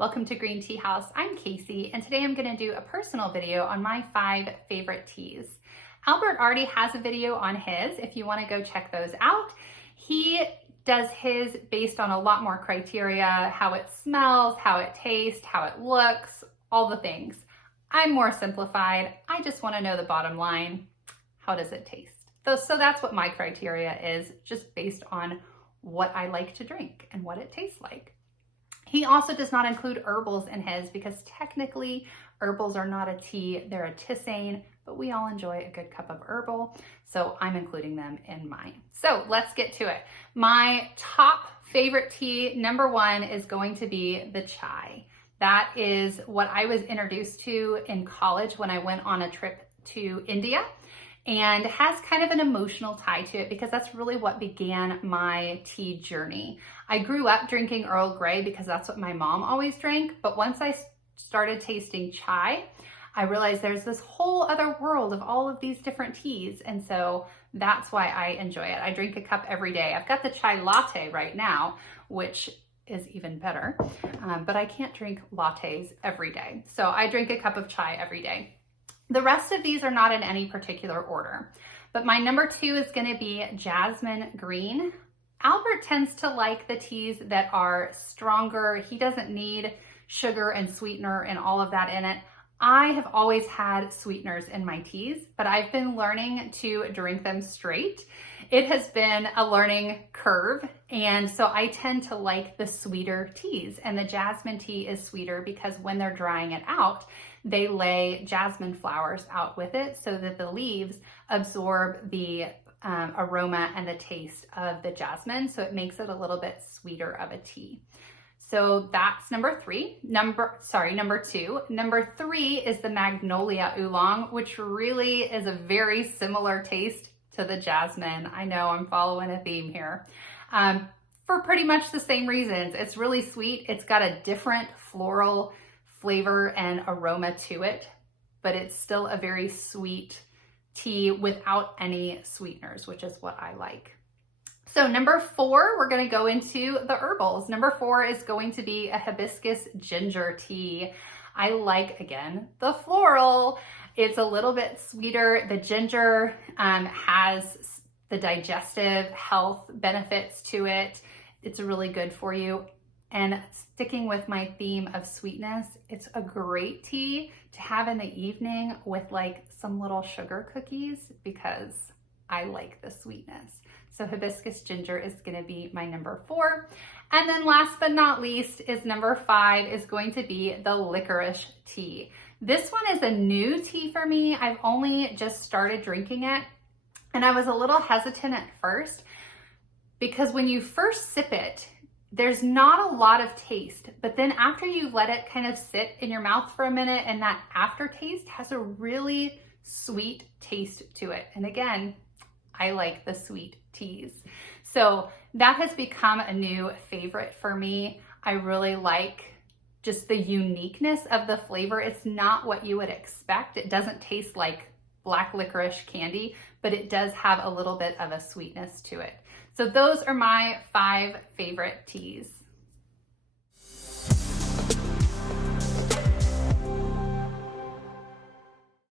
Welcome to Green Tea House. I'm Casey, and today I'm going to do a personal video on my 5 favorite teas. Albert already has a video on his if you want to go check those out. He does his based on a lot more criteria, how it smells, how it tastes, how it looks, all the things. I'm more simplified. I just want to know the bottom line. How does it taste? So that's what my criteria is, just based on what I like to drink and what it tastes like. He also does not include herbals in his because technically herbals are not a tea, they're a tisane, but we all enjoy a good cup of herbal, so I'm including them in mine. So let's get to it. My top favorite tea, number 1, is going to be the chai. That is what I was introduced to in college when I went on a trip to India, and has kind of an emotional tie to it because that's really what began my tea journey. I grew up drinking Earl Grey because that's what my mom always drank, but once I started tasting chai, I realized there's this whole other world of all of these different teas, and so that's why I enjoy it. I drink a cup every day. I've got the chai latte right now, which is even better, but I can't drink lattes every day. So I drink a cup of chai every day. The rest of these are not in any particular order, but my number 2 is going to be jasmine green. Albert tends to like the teas that are stronger. He doesn't need sugar and sweetener and all of that in it. I have always had sweeteners in my teas, but I've been learning to drink them straight. It has been a learning curve, and so I tend to like the sweeter teas, and the jasmine tea is sweeter because when they're drying it out, they lay jasmine flowers out with it so that the leaves absorb the aroma and the taste of the jasmine, so it makes it a little bit sweeter of a tea. So that's number 2. Number 3 is the magnolia oolong, which really is a very similar taste to the jasmine. I know I'm following a theme here. For pretty much the same reasons. It's really sweet. It's got a different floral flavor and aroma to it, but it's still a very sweet tea without any sweeteners, which is what I like. So number 4, we're going to go into the herbals. Number 4 is going to be a hibiscus ginger tea. I like, again, the floral. It's a little bit sweeter. The ginger has the digestive health benefits to it. It's really good for you. And sticking with my theme of sweetness, it's a great tea to have in the evening with like some little sugar cookies because I like the sweetness. So hibiscus ginger is going to be my number 4. And then last but not least is number 5 is going to be the licorice tea. This one is a new tea for me. I've only just started drinking it, and I was a little hesitant at first because when you first sip it, there's not a lot of taste, but then after you let it kind of sit in your mouth for a minute, and that aftertaste has a really sweet taste to it. And again, I like the sweet teas. So that has become a new favorite for me. I really like just the uniqueness of the flavor. It's not what you would expect. It doesn't taste like black licorice candy, but it does have a little bit of a sweetness to it. So those are my 5 favorite teas.